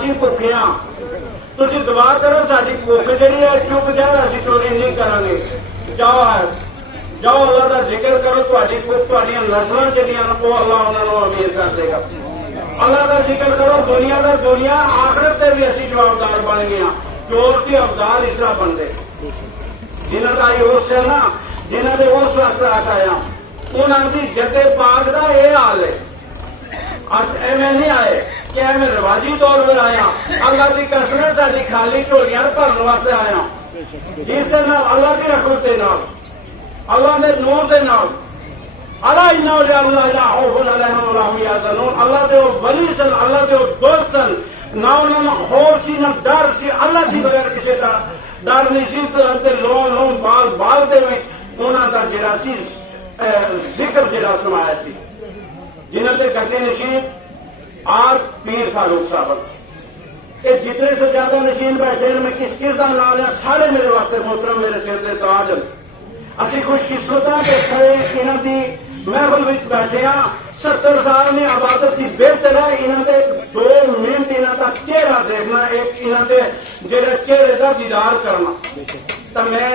असीं भुखे हां तुसीं दुआ करो साडी भुख जिहड़ी है चुक जाए असीं चोरी नहीं करांगे जाओ है जाओ अल्लाह का जिक्र करो तुहाडी भुख तुहाडीआं नस्लां जिहड़ियां वो अल्लाह उन्हां नूं अमीर कर देगा अल्लाह का जिक्र करो दुनिया का दुनिया आखिरत से भी असीं जवाबदार बन गए हां चोर ते अवदार इस तरह बनते जिन्हां दा उस है ना जिन्हां दे उस वास्ते आया उन्हां दी जद्दे पाक दा ये हाल है अज एवं नहीं आए कि मैं रिवाजी तौर पर आया अल्लाह की कसम है साडी खाली झोलियां भरने वास्ते आया जिस दे नाल अल्लाह की रहमत दे नाल अल्लाह के नूर दे नाल अल्लाह दे वली सन अल्लाह दे दोस्त सन ना उन्होंने खौफ सी ना डर सी अल्लाह की बगैर किसी का डर नहीं सी ते लोन लोन बाल बाल दे उन्हों का जिहड़ा सी जिक्र जिहड़ा सुनाया सी जिन्हों के गद्दी नशीन आर पीर फारूक साहब ये जितने से ज्यादा नशीन बैठे मैं किस का नाम है सारे मेरे वास्ते मोहतरम मेरे सिर के ताज असी खुशकिस्मत हाँ कि इन्हों की महफिल में बैठे हाँ 70 साल में आबादत की बेहतर है इन्हों के 2 मिनट इन्हों का चेहरा देखना एक इन्हों के जेड़े चेहरे का दीदार करना तो मैं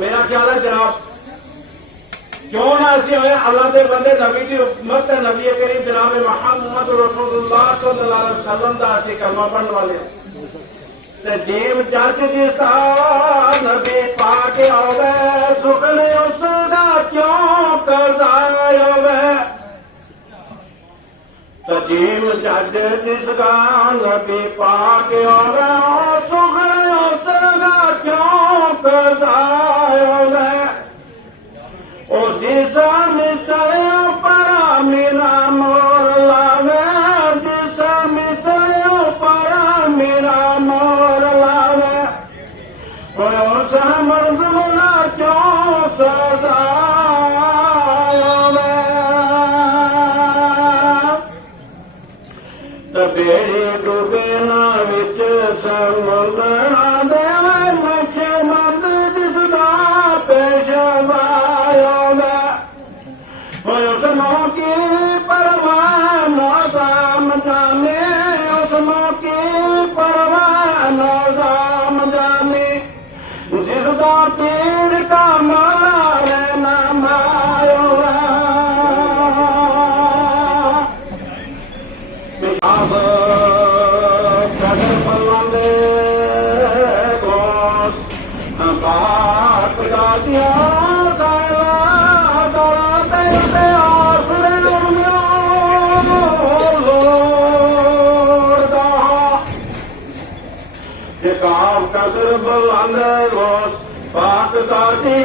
मेरा ख्याल है जनाब क्यों ना असी होए अल्लाह के बंदे नबी की उम्मत है नबी करीम जनाब मुहम्मद रसूलुल्लाह सल्लल्लाहु अलैहि वसल्लम का असी कलमा पढ़ने वाले ते जीव जज जिसका नबी पाक आवे सुखन उसका क्यों कज़ाया वे तो जीव जज जिसका नबी पाक आवे सुखन उसका क्यों कज़ाया वे ओ जिसा मिसलियों पर मेरा मोर लावे जिसा मिसलियों पर मेरा मोर लावे उस मर्ज़मुना क्यों सजा बेड़ी डूबे ना विच समुद्रा दे मछे मंद जिसदा पेशवाया उस मौकी परवाह नौजाम जाने उस मौकी परवाह नौजाम जाने जिसदा पीर का माला रहना मायो कदर पलंदे बात गादिया कदर बुलंद पाक दादी